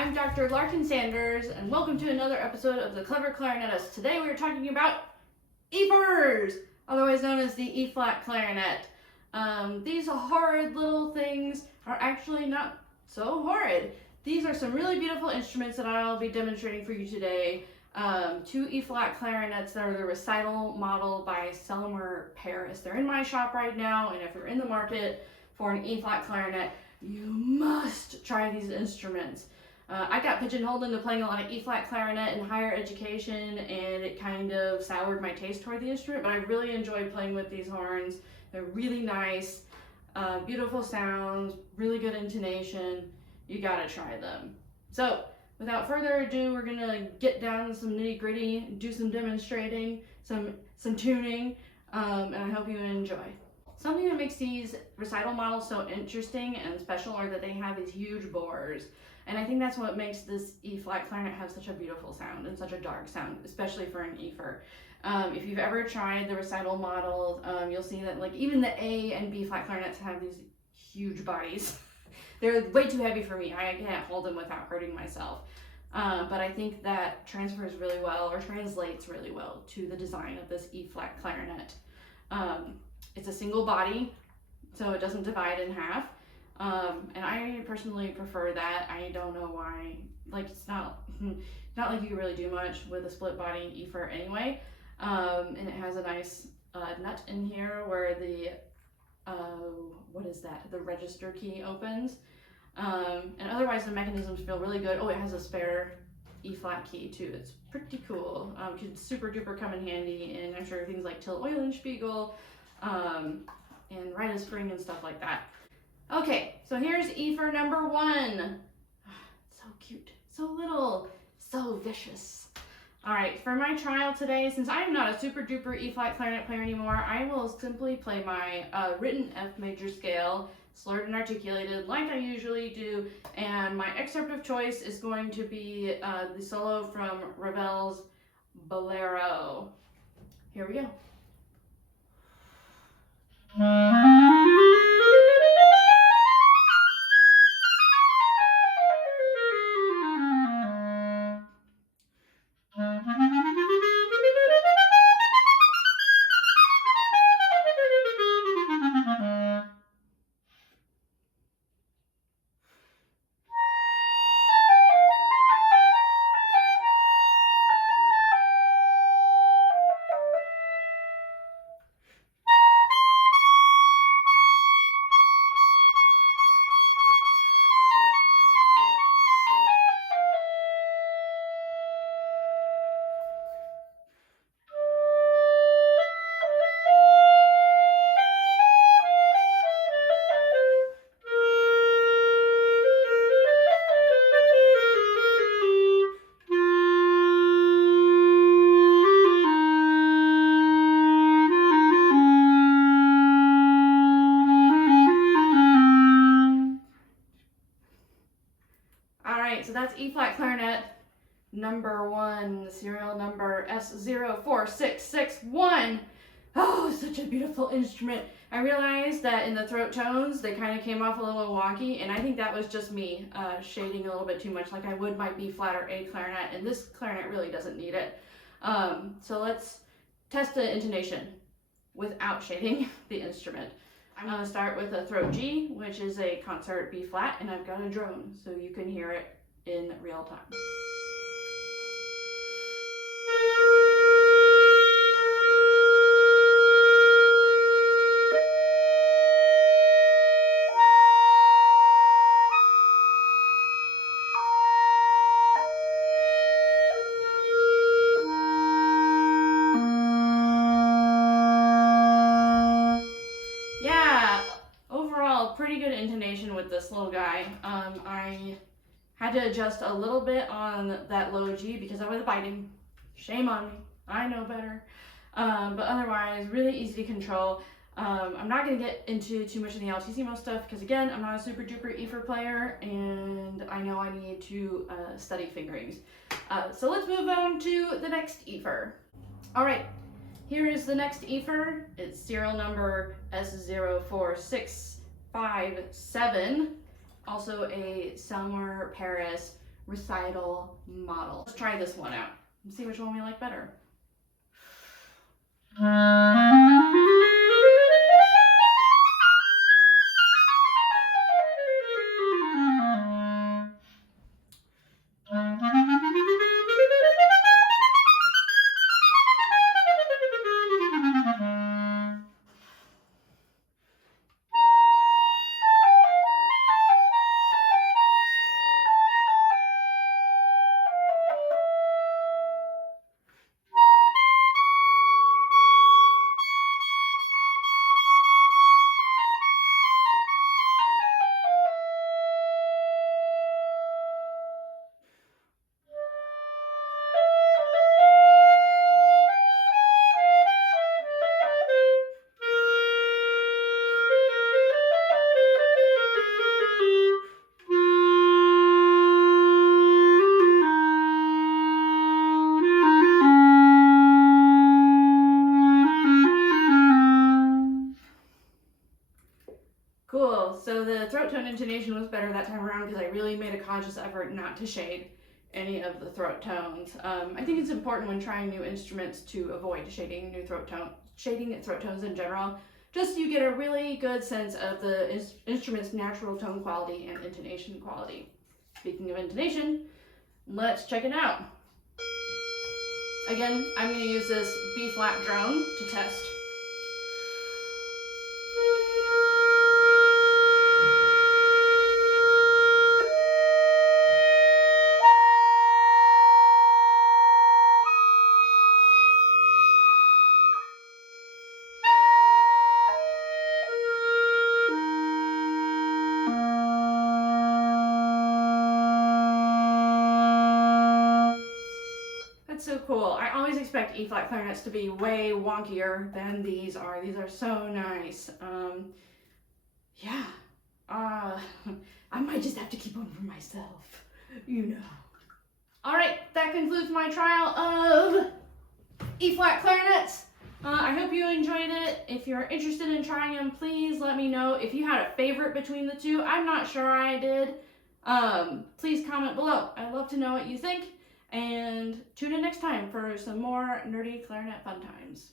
I'm Dr. Larkin Sanders, and welcome to another episode of The Clever Clarinetist. Today we are talking about E-fers, otherwise known as the E-flat clarinet. These horrid little things are actually not so horrid. These are some really beautiful instruments that I'll be demonstrating for you today. Two E-flat clarinets that are the Recital model by Selmer, Paris. They're in my shop right now, and if you're in the market for an E-flat clarinet, you must try these instruments. I got pigeonholed into playing a lot of E-flat clarinet in higher education, and it kind of soured my taste toward the instrument, but I really enjoyed playing with these horns. They're really nice, beautiful sounds, really good intonation. You gotta try them. So, without further ado, we're gonna get down to some nitty gritty, do some demonstrating, some tuning, and I hope you enjoy. Something that makes these Recital models so interesting and special are that they have these huge bores. And I think that's what makes this E-flat clarinet have such a beautiful sound and such a dark sound, especially for an E-fer. If you've ever tried the Recital model, you'll see that like even the A and B-flat clarinets have these huge bodies. They're way too heavy for me. I can't hold them without hurting myself. But I think that transfers really well, or translates really well, to the design of this E-flat clarinet. It's a single body, so it doesn't divide in half. And I personally prefer that. I don't know why. Like, it's not like you can really do much with a split body E-fer anyway. And it has a nice nut in here where the what is that? The register key opens. And otherwise the mechanisms feel really good. Oh, it has a spare E-flat key too. It's pretty cool. Could super duper come in handy, and I'm sure things like Till Eulenspiegel, and Rite of Spring and stuff like that. Okay, so here's E-fer number 1. So cute, so little, so vicious. All right, for my trial today, since I am not a super duper E-flat clarinet player anymore, I will simply play my written F major scale, slurred and articulated like I usually do, and my excerpt of choice is going to be the solo from Ravel's Bolero. Here we go. So that's E-flat clarinet number 1, serial number S04661. Oh, such a beautiful instrument. I realized that in the throat tones, they kind of came off a little wonky, and I think that was just me shading a little bit too much like I would my B-flat or A clarinet, and this clarinet really doesn't need it. So let's test the intonation without shading the instrument. I'm going to start with a throat G, which is a concert B-flat, and I've got a drone, so you can hear it in real time. Yeah, overall pretty good intonation with this little guy. I had to adjust a little bit on that low G because I was biting. Shame on me. I know better. But otherwise, really easy to control. I'm not going to get into too much of the altissimo stuff because, again, I'm not a super duper E-fer player, and I know I need to study fingerings. So let's move on to the next E-fer. All right, here is the next E-fer. It's serial number S04657. Also a Selmer, Paris Recital model. Let's try this one out and see which one we like better. Cool, so the throat tone intonation was better that time around because I really made a conscious effort not to shade any of the throat tones. I think it's important when trying new instruments to avoid shading throat tones in general, just so you get a really good sense of the instrument's natural tone quality and intonation quality. Speaking of intonation, let's check it out. Again, I'm going to use this B-flat drone to test. So cool. I always expect E-flat clarinets to be way wonkier than these are. These are so nice. Yeah. I might just have to keep one for myself, you know. All right, that concludes my trial of E-flat clarinets. I hope you enjoyed it. If you're interested in trying them, please let me know. If you had a favorite between the two, I'm not sure I did. Please comment below. I'd love to know what you think. And tune in next time for some more nerdy clarinet fun times.